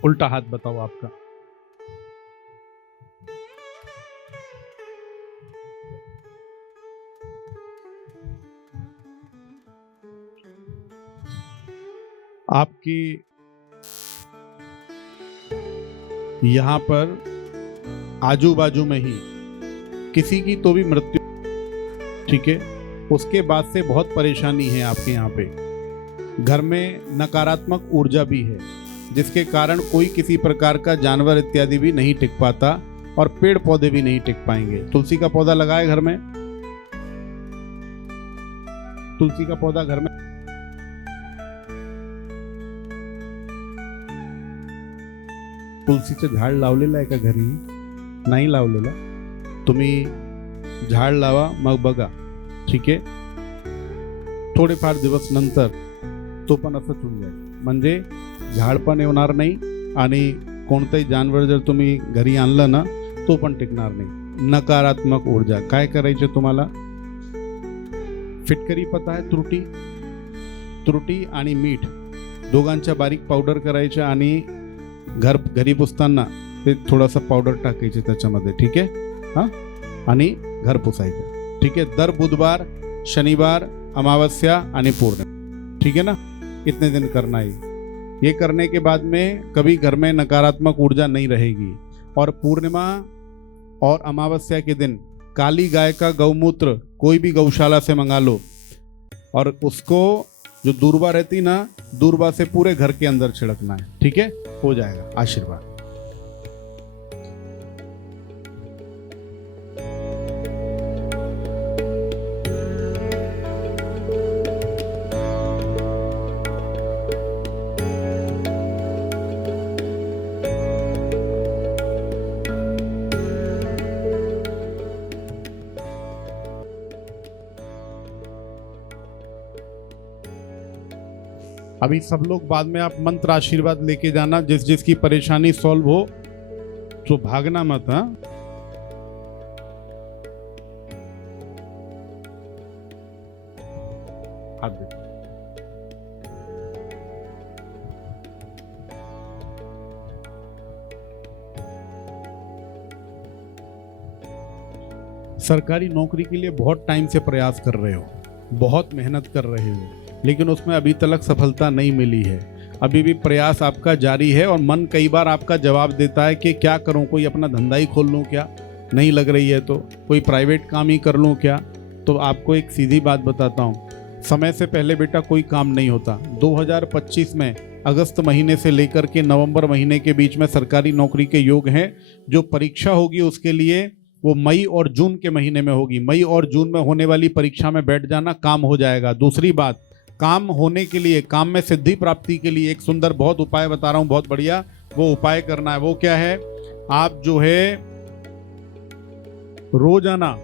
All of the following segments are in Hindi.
उल्टा हाथ बताओ आपका। आपकी यहां पर आजू बाजू में ही किसी की तो भी मृत्यु, ठीक है, उसके बाद से बहुत परेशानी है आपके यहाँ पे। घर में नकारात्मक ऊर्जा भी है, जिसके कारण कोई किसी प्रकार का जानवर इत्यादि भी नहीं टिक पाता और पेड़ पौधे भी नहीं टिक पाएंगे। तुलसी का पौधा लगाए घर में, तुलसी का पौधा घर में। तुलसीचं झाड लावलेलं आहे का घरी? नाही लावलेलं? तुम्ही झाड लावा, मग बघा, ठीक आहे, थोडेफार दिवस नंतर तो पण असंच होऊन जाईल, म्हणजे झाड पण येणार नाही आणि कोणतंही जानवर जर तुम्ही घरी आणलं ना तो पण टिकणार नाही। नकारात्मक ऊर्जा काय करायचे तुम्हाला? फिटकरी पता आहे, त्रुटी, त्रुटी आणि मीठ दोघांच्या बारीक पावडर करायच्या आणि घरी पुसताना ते थोडासा पावडर टाकायचे त्याच्यामध्ये, ठीक आहे, हां, आणि घर पुसायचं, ठीक है। दर बुधवार, शनिवार, अमावस्या आणि पूर्णिमा, ठीक है ना, इतने दिन करना है। ये करने के बाद में कभी घर में नकारात्मक ऊर्जा नहीं रहेगी। और पूर्णिमा और अमावस्या के दिन काली गाय का गौमूत्र कोई भी गौशाला से मंगा लो और उसको जो दूर्वा रहती ना, दूर्वा से पूरे घर के अंदर छिड़कना है, ठीक है, हो जाएगा। आशीर्वाद। अभी सब लोग बाद में आप मंत्र आशीर्वाद लेके जाना, जिस जिसकी परेशानी सॉल्व हो तो भागना मत। हाँ, हाथ देखो। सरकारी नौकरी के लिए बहुत टाइम से प्रयास कर रहे हो, बहुत मेहनत कर रहे हो, लेकिन उसमें अभी तक सफलता नहीं मिली है। अभी भी प्रयास आपका जारी है और मन कई बार आपका जवाब देता है कि क्या करूं, कोई अपना धंधा ही खोल लूं क्या, नहीं लग रही है तो कोई प्राइवेट काम ही कर लूं क्या। तो आपको एक सीधी बात बताता हूं, समय से पहले बेटा कोई काम नहीं होता। 2025 में अगस्त महीने से लेकर के नवंबर महीने के बीच में सरकारी नौकरी के योग हैं। जो परीक्षा होगी उसके लिए वो मई और जून के महीने में होगी। मई और जून में होने वाली परीक्षा में बैठ जाना, काम हो जाएगा। दूसरी बात, काम होने के लिए, काम में सिद्धि प्राप्ति के लिए एक सुंदर बहुत उपाय बता रहा हूं, बहुत बढ़िया, वो उपाय करना है। वो क्या है? आप जो है रोजाना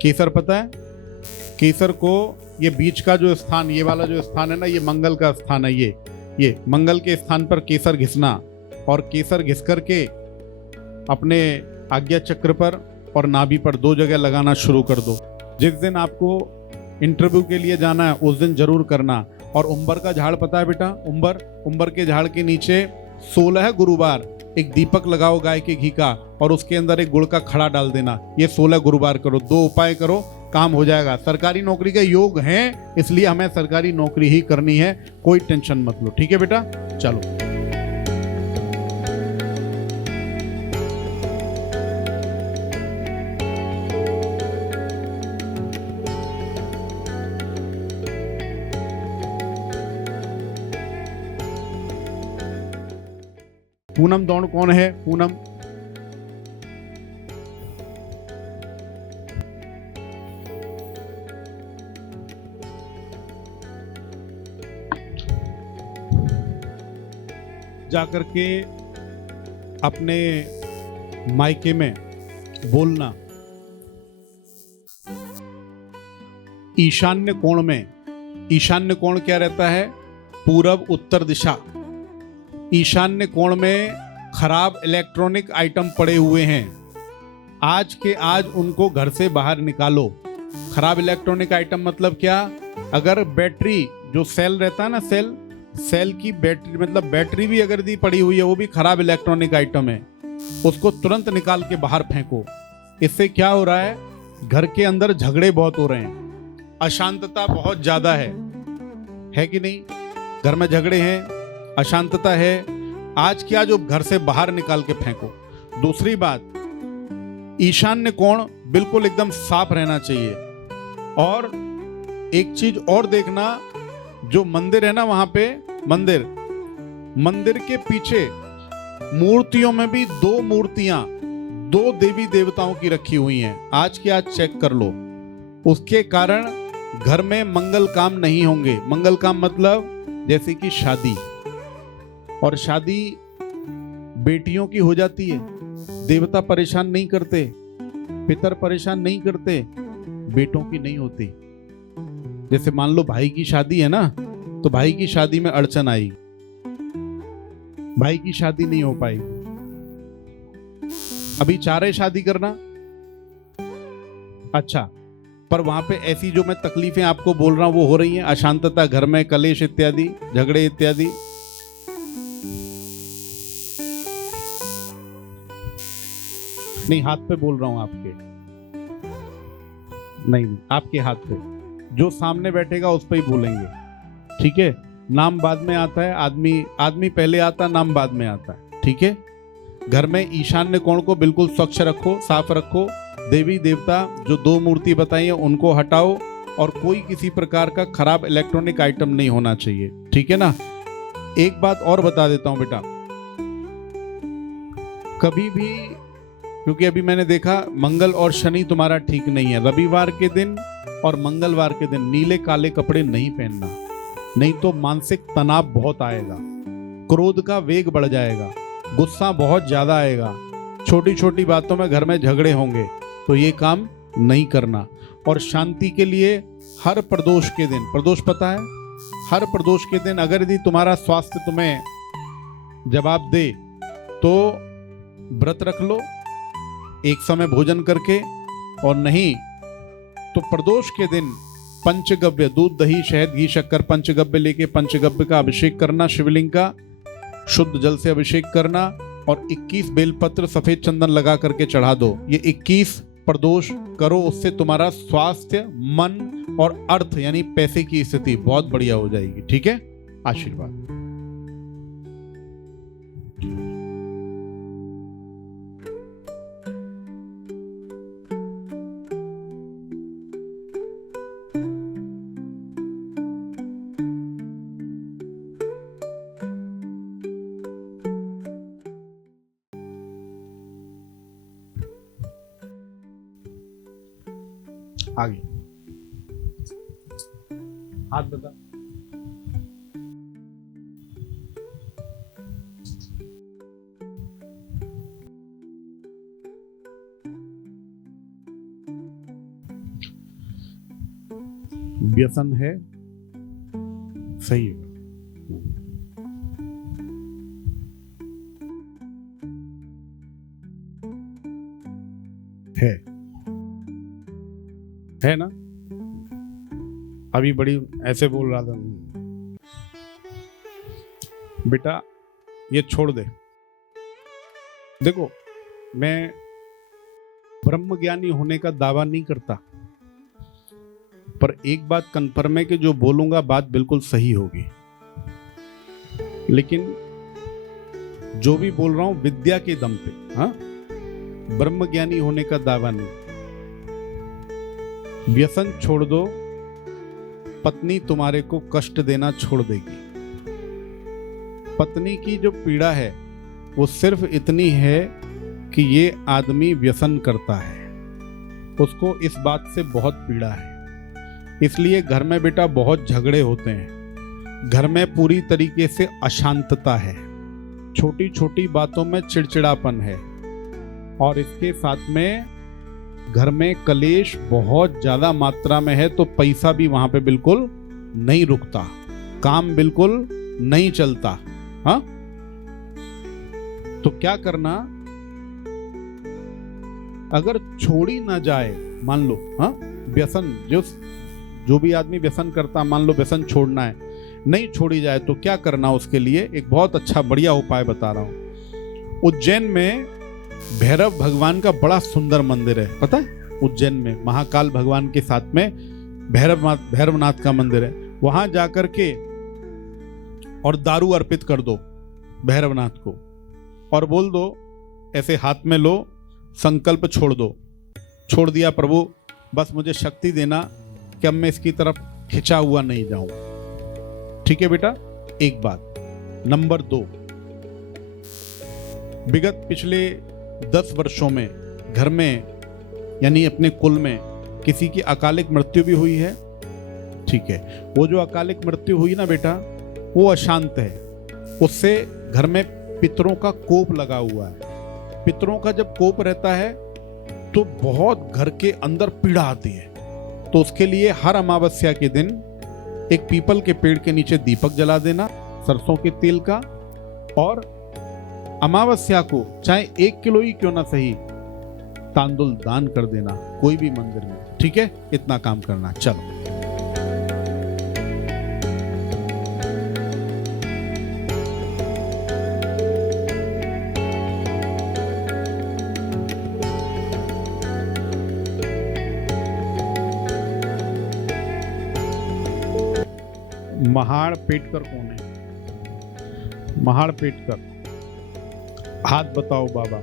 केसर, पता है केसर को, ये बीच का जो स्थान, ये वाला जो स्थान है ना, ये मंगल का स्थान है। ये मंगल के स्थान पर केसर घिसना, और केसर घिस करके अपने आज्ञा चक्र पर और नाभि पर 2 जगह लगाना शुरू कर दो। जिस दिन आपको इंटरव्यू के लिए जाना है उस दिन जरूर करना। और उंबर का झाड़ पता है बेटा? उंबर के झाड़ के नीचे 16 गुरुवार एक दीपक लगाओ गाय के घी का, और उसके अंदर एक गुड़ का खड़ा डाल देना। ये 16 गुरुवार करो, 2 उपाय करो, काम हो जाएगा। सरकारी नौकरी के योग हैं, इसलिए हमें सरकारी नौकरी ही करनी है, कोई टेंशन मत लो, ठीक है बेटा? चलो। पूनम दौड़ कौन है? पूनम, जाकर के अपने मायके में बोलना, ईशान्य कोण में, ईशान्य कोण क्या रहता है? पूरब उत्तर दिशा। ईशान्य कोण में खराब इलेक्ट्रॉनिक आइटम पड़े हुए हैं, आज के आज उनको घर से बाहर निकालो। खराब इलेक्ट्रॉनिक आइटम मतलब क्या? अगर बैटरी जो सेल रहता है ना, सेल, सेल की बैटरी, मतलब बैटरी भी अगर दी पड़ी हुई है वो भी खराब इलेक्ट्रॉनिक आइटम है, उसको तुरंत निकाल के बाहर फेंको। इससे क्या हो रहा है, घर के अंदर झगड़े बहुत हो रहे हैं, अशांतता बहुत ज्यादा है कि नहीं? घर में झगड़े हैं, अशांतता है। आज क्या, जो घर से बाहर निकाल के फेंको। दूसरी बात, ईशान्य कोण बिल्कुल एकदम साफ रहना चाहिए। और एक चीज और देखना, जो मंदिर है ना, वहां पे मंदिर के पीछे मूर्तियों में भी दो मूर्तियां, दो देवी देवताओं की रखी हुई हैं। आज के आज चेक कर लो। उसके कारण घर में मंगल काम नहीं होंगे। मंगल काम मतलब जैसे कि शादी, और शादी बेटियों की हो जाती है, देवता परेशान नहीं करते, पितर परेशान नहीं करते, बेटों की नहीं होती। जैसे मान लो भाई की शादी है ना, तो भाई की शादी में अड़चन आई, भाई की शादी नहीं हो पाई। अभी चाह रहे शादी करना, अच्छा, पर वहां पे ऐसी जो मैं तकलीफें आपको बोल रहा हूं वो हो रही हैं, अशांतता घर में, कलेश इत्यादि, झगड़े इत्यादि। नहीं, हाथ पे बोल रहा हूं आपके, नहीं आपके हाथ पे, जो सामने बैठेगा उस पे ही बोलेंगे, ठीक है? नाम बाद में आता है, आदमी पहले आता, नाम बाद में आता है, ठीक है? घर में ईशान्य कोण को बिल्कुल स्वच्छ रखो, साफ रखो। देवी देवता जो दो मूर्ति बताई है उनको हटाओ, और कोई किसी प्रकार का खराब इलेक्ट्रॉनिक आइटम नहीं होना चाहिए, ठीक है ना? एक बात और बता देता हूं बेटा, कभी भी, क्योंकि अभी मैंने देखा मंगल और शनि तुम्हारा ठीक नहीं है, रविवार के दिन और मंगलवार के दिन नीले काले कपड़े नहीं पहनना, नहीं तो मानसिक तनाव बहुत आएगा, क्रोध का वेग बढ़ जाएगा, गुस्सा बहुत ज्यादा आएगा, छोटी छोटी बातों में घर में झगड़े होंगे, तो ये काम नहीं करना। और शांति के लिए हर प्रदोष के दिन, प्रदोष पता है, हर प्रदोष के दिन अगर यदि तुम्हारा स्वास्थ्य तुम्हें जवाब दे तो व्रत रख लो एक समय भोजन करके, और नहीं तो प्रदोष के दिन पंचगव्य, दूध दही शहद घी शक्कर पंचगव्य लेके पंचगव्य का अभिषेक करना, शिवलिंग का शुद्ध जल से अभिषेक करना, और 21 बेलपत्र सफेद चंदन लगा करके चढ़ा दो। ये 21 प्रदोष करो, उससे तुम्हारा स्वास्थ्य, मन और अर्थ यानी पैसे की स्थिति बहुत बढ़िया हो जाएगी, ठीक है? आशीर्वाद। आगे हाथ बता। व्यसन है, सही है ना? अभी बड़ी ऐसे बोल रहा था, बेटा ये छोड़ दे। देखो, मैं ब्रह्मज्ञानी होने का दावा नहीं करता, पर एक बात कन्फर्म है कि जो बोलूंगा बात बिल्कुल सही होगी, लेकिन जो भी बोल रहा हूं विद्या के दम पे, हाँ, ब्रह्मज्ञानी होने का दावा नहीं। व्यसन छोड़ दो, पत्नी तुम्हारे को कष्ट देना छोड़ देगी। पत्नी की जो पीड़ा है वो सिर्फ इतनी है कि ये आदमी व्यसन करता है, उसको इस बात से बहुत पीड़ा है, इसलिए घर में बेटा बहुत झगड़े होते हैं, घर में पूरी तरीके से अशांतता है, छोटी छोटी बातों में चिड़चिड़ापन है, और इसके साथ में घर में कलेश बहुत ज्यादा मात्रा में है, तो पैसा भी वहां पे बिल्कुल नहीं रुकता, काम बिल्कुल नहीं चलता। हाँ, तो क्या करना, अगर छोड़ी ना जाए, मान लो, हाँ, व्यसन, जो भी आदमी व्यसन करता, मान लो व्यसन छोड़ना है, नहीं छोड़ी जाए तो क्या करना, उसके लिए एक बहुत अच्छा बढ़िया उपाय बता रहा हूँ। उज्जैन में भैरव भगवान का बड़ा सुंदर मंदिर है, पता है? उज्जैन में महाकाल भगवान के साथ में भैरवनाथ का मंदिर है। वहां जाकर के और दारू अर्पित कर दो भैरवनाथ को और बोल दो, ऐसे हाथ में लो, संकल्प छोड़ दो, छोड़ दिया प्रभु, बस मुझे शक्ति देना कि अब मैं इसकी तरफ खिंचा हुआ नहीं जाऊं। ठीक है बेटा, एक बात। नंबर 2, विगत पिछले 10 वर्षों में घर में यानी अपने कुल में किसी की अकालिक मृत्यु भी हुई है। ठीक है, वो जो अकालिक मृत्यु हुई ना बेटा, वो अशांत है, उससे घर में पितरों का कोप लगा हुआ है। पितरों का जब कोप रहता है तो बहुत घर के अंदर पीड़ा आती है। तो उसके लिए हर अमावस्या के दिन एक पीपल के पेड़ के नीचे दीपक जला देना सरसों के तेल का, और अमावस्या को चाहे 1 किलो ही क्यों ना सही तांदुल दान कर देना कोई भी मंदिर में। ठीक है, इतना काम करना। चलो, महाड़ पेटकर कौन है? महाड़ पेटकर, हाथ बताओ बाबा।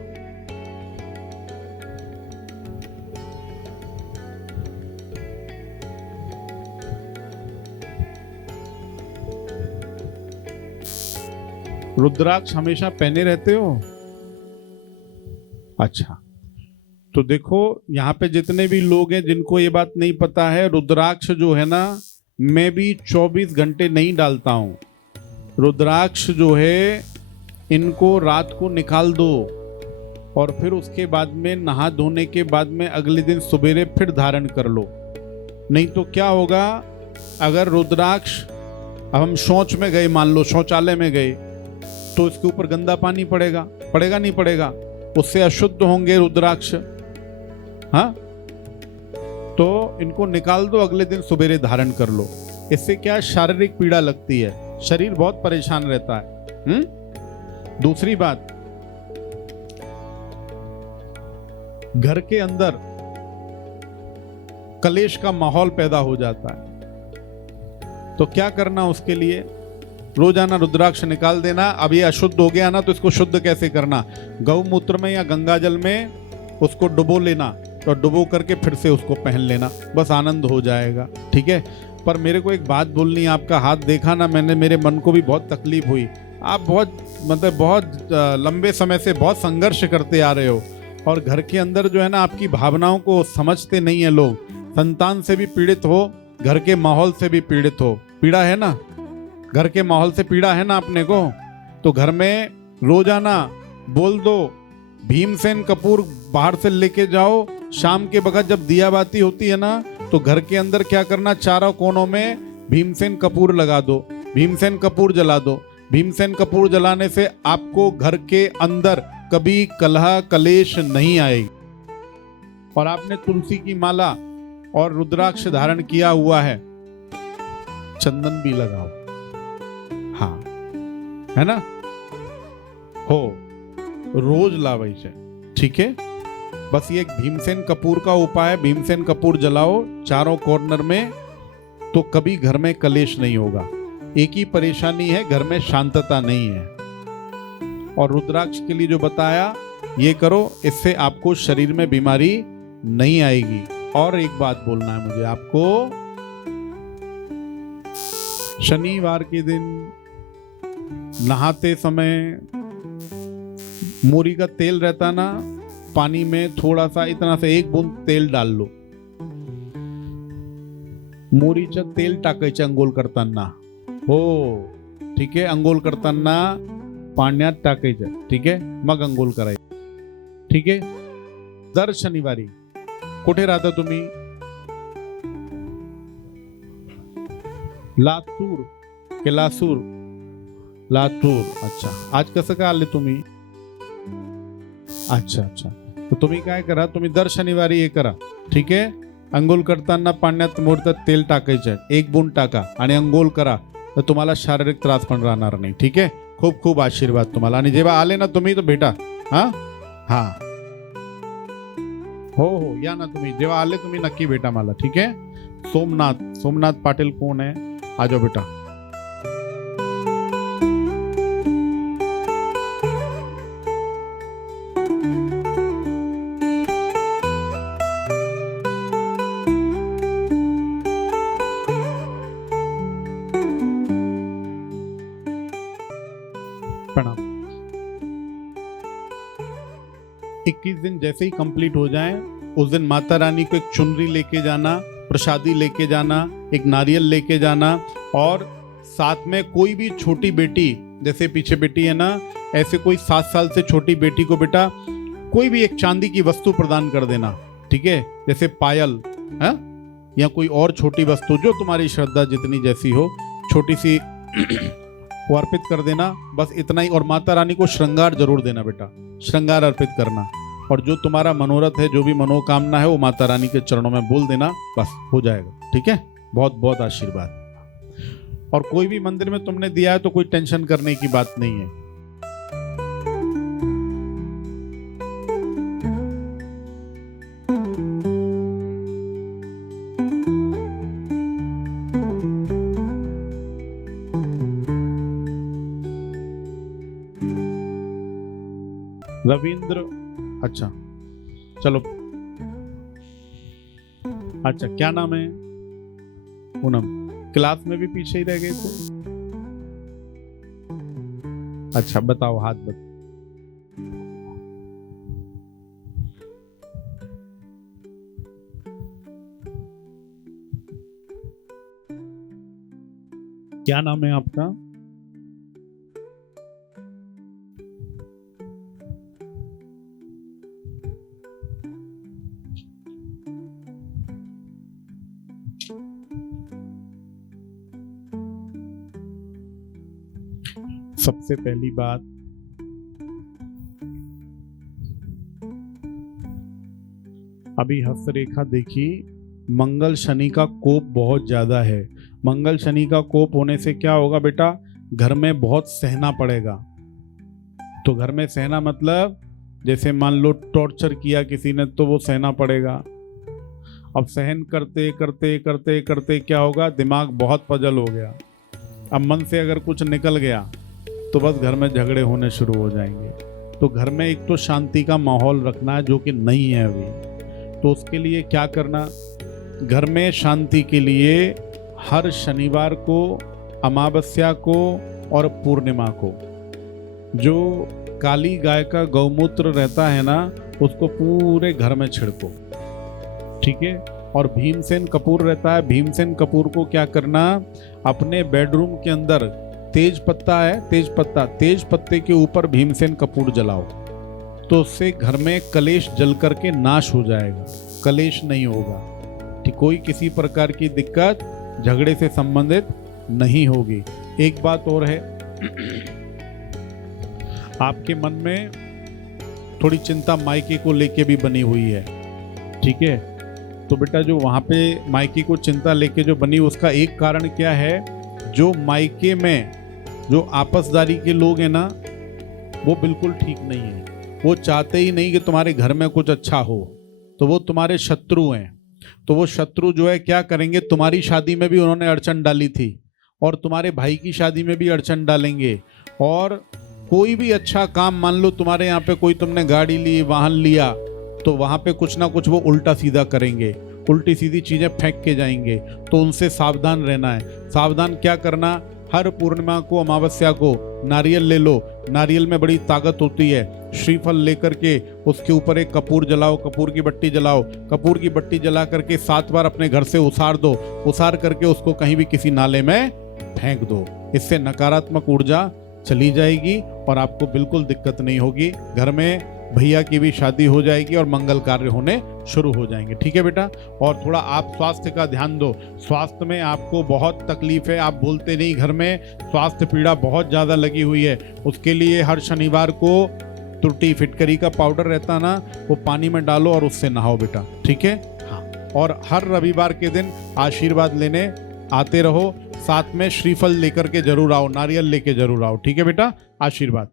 रुद्राक्ष हमेशा पहने रहते हो? अच्छा, तो देखो यहाँ पे जितने भी लोग हैं जिनको ये बात नहीं पता है, रुद्राक्ष जो है ना, मैं भी 24 घंटे नहीं डालता हूं। रुद्राक्ष जो है, इनको रात को निकाल दो और फिर उसके बाद में नहा धोने के बाद में अगले दिन सवेरे फिर धारण कर लो। नहीं तो क्या होगा, अगर रुद्राक्ष, अब हम शौच में गए, मान लो शौचालय में गए, तो इसके ऊपर गंदा पानी पड़ेगा, पड़ेगा नहीं पड़ेगा? उससे अशुद्ध होंगे रुद्राक्ष। हाँ, तो इनको निकाल दो, अगले दिन सवेरे धारण कर लो। इससे क्या शारीरिक पीड़ा लगती है, शरीर बहुत परेशान रहता है। दूसरी बात, घर के अंदर कलेश का माहौल पैदा हो जाता है। तो क्या करना, उसके लिए रोजाना रुद्राक्ष निकाल देना। अब ये अशुद्ध हो गया ना, तो इसको शुद्ध कैसे करना? गौमूत्र में या गंगाजल में उसको डुबो लेना, तो डुबो करके फिर से उसको पहन लेना, बस आनंद हो जाएगा। ठीक है, पर मेरे को एक बात बोलनी है। आपका हाथ देखा ना मैंने, मेरे मन को भी बहुत तकलीफ हुई। आप बहुत लंबे समय से बहुत संघर्ष करते आ रहे हो, और घर के अंदर जो है ना, आपकी भावनाओं को समझते नहीं है लोग। संतान से भी पीड़ित हो, घर के माहौल से भी पीड़ित हो। पीड़ा है ना, घर के माहौल से पीड़ा है ना अपने को। तो घर में रोजाना बोल दो, भीमसेन कपूर बाहर से लेके जाओ। शाम के वक्त जब दिया बाती होती है ना, तो घर के अंदर क्या करना, चारों कोनों में भीमसेन कपूर लगा दो, भीमसेन कपूर जला दो। भीमसेन कपूर जलाने से आपको घर के अंदर कभी कलह कलेश नहीं आएगी। और आपने तुलसी की माला और रुद्राक्ष धारण किया हुआ है, चंदन भी लगाओ। हाँ, है ना, हो रोज लावे से। ठीक है, बस ये एक भीमसेन कपूर का उपाय है। भीमसेन कपूर जलाओ चारों कॉर्नर में, तो कभी घर में कलेश नहीं होगा। एक ही परेशानी है, घर में शांतता नहीं है। और रुद्राक्ष के लिए जो बताया, ये करो, इससे आपको शरीर में बीमारी नहीं आएगी। और एक बात बोलना है मुझे आपको, शनिवार के दिन नहाते समय मोरी का तेल रहता ना, पानी में थोड़ा सा, इतना सा 1 बूंद तेल डाल लो। मोरीचं तेल टाकायचं अंघोळ करताना, हो ठीक आहे, अंघोळ करताना पाण्यात टाकायचं, ठीक आहे, मग अंघोळ करायचं। ठीक आहे, दर शनिवारी। कुठे राहता तुम्ही? लातूर के लासूर? लातूर, अच्छा। आज कसं काय आले तुम्ही? अच्छा अच्छा, तर तुम्ही काय करा, तुम्ही दर शनिवारी हे करा, ठीक आहे। अंघोळ करताना पाण्यात मोडतात तेल टाकायचं, 1 बूंद टाका आणि अंघोळ करा। तर तुम्हाला शारीरिक त्रास पण राहणार नाही. ठीक आहे. खूप खूप आशीर्वाद तुम्हाला. आणि जेव्हा आले ना तुम्ही तर भेटा. हा हा हो हो या ना तुम्ही. जेव्हा आले तुम्ही नक्की भेटा मला. ठीक आहे. सोमनाथ पाटील कोण आहे? आ जाओ बेटा. प्रणाम. 21 दिन जैसे ही कंप्लीट हो जाए उस दिन माता रानी को एक चुनरी लेके जाना, प्रसादी लेके जाना, एक नारियल लेके जाना, और साथ में कोई भी छोटी बेटी, जैसे पीछे बेटी है ना, ऐसे कोई 7 साल से छोटी बेटी को बेटा कोई भी एक चांदी की वस्तु प्रदान कर देना. ठीक है. जैसे पायल है या कोई और छोटी वस्तु जो तुम्हारी श्रद्धा जितनी जैसी हो, छोटी सी वो अर्पित कर देना. बस इतना ही. और माता रानी को श्रृंगार जरूर देना बेटा. श्रृंगार अर्पित करना. और जो तुम्हारा मनोरथ है, जो भी मनोकामना है, वो माता रानी के चरणों में बोल देना. बस हो जाएगा. ठीक है. बहुत बहुत आशीर्वाद. और कोई भी मंदिर में तुमने दिया है तो कोई टेंशन करने की बात नहीं है. रविंद्र. अच्छा चलो. अच्छा क्या नाम है? पूनम. क्लास में भी पीछे ही रह गए थे. अच्छा बताओ. हाथ बताओ. क्या नाम है आपका? सबसे पहली बात, अभी हस्तरेखा देखी. मंगल शनि का कोप बहुत ज्यादा है. मंगल शनि का कोप होने से क्या होगा बेटा? घर में बहुत सहना पड़ेगा. तो घर में सहना मतलब जैसे मान लो टॉर्चर किया किसी ने तो वो सहना पड़ेगा. अब सहन करते करते करते करते क्या होगा? दिमाग बहुत पजल हो गया. अब मन से अगर कुछ निकल गया तो बस घर में झगड़े होने शुरू हो जाएंगे. तो घर में एक तो शांति का माहौल रखना है जो कि नहीं है अभी. तो उसके लिए क्या करना? घर में शांति के लिए हर शनिवार को, अमावस्या को और पूर्णिमा को जो काली गाय का गौमूत्र रहता है ना, उसको पूरे घर में छिड़को. ठीक है. और भीमसेन कपूर रहता है. भीमसेन कपूर को क्या करना? अपने बेडरूम के अंदर तेज पत्ता है, तेज पत्ते के ऊपर भीमसेन कपूर जलाओ. तो उससे घर में कलेश जल करके नाश हो जाएगा. कलेश नहीं होगा. ठीक. कोई किसी प्रकार की दिक्कत झगड़े से संबंधित नहीं होगी. एक बात और है, आपके मन में थोड़ी चिंता मायके को लेके भी बनी हुई है. ठीक है. तो बेटा जो वहां पे मायके को चिंता लेके जो बनी, उसका एक कारण क्या है? जो मायके में जो आपसदारी के लोग हैं ना, वो बिल्कुल ठीक नहीं है. वो चाहते ही नहीं कि तुम्हारे घर में कुछ अच्छा हो. तो वो तुम्हारे शत्रु हैं. तो वो शत्रु जो है क्या करेंगे? तुम्हारी शादी में भी उन्होंने अड़चन डाली थी और तुम्हारे भाई की शादी में भी अड़चन डालेंगे. और कोई भी अच्छा काम, मान लो तुम्हारे यहाँ पे कोई तुमने गाड़ी ली, वाहन लिया, तो वहां पे कुछ ना कुछ वो उल्टा सीधा करेंगे. उल्टी सीधी चीजें फेंक के जाएंगे. तो उनसे सावधान रहना है. सावधान क्या करना? हर पूर्णिमा को, अमावस्या को नारियल ले लो. नारियल में बड़ी ताकत होती है. श्रीफल लेकर के उसके ऊपर एक कपूर जलाओ, कपूर की बत्ती जलाओ. कपूर की बत्ती जला करके 7 बार अपने घर से उसार दो. उसार करके उसको कहीं भी किसी नाले में फेंक दो. इससे नकारात्मक ऊर्जा चली जाएगी और आपको बिल्कुल दिक्कत नहीं होगी. घर में भैया की भी शादी हो जाएगी और मंगल कार्य होने शुरू हो जाएंगे. ठीक है बेटा. और थोड़ा आप स्वास्थ्य का ध्यान दो. स्वास्थ्य में आपको बहुत तकलीफ है. आप बोलते नहीं, घर में स्वास्थ्य पीड़ा बहुत ज़्यादा लगी हुई है. उसके लिए हर शनिवार को तुरटी फिटकरी का पाउडर रहता ना, वो पानी में डालो और उससे नहाओ बेटा. ठीक है. हाँ. और हर रविवार के दिन आशीर्वाद लेने आते रहो, साथ में श्रीफल लेकर के जरूर आओ, नारियल लेके जरूर आओ, ठीक है बेटा, आशीर्वाद।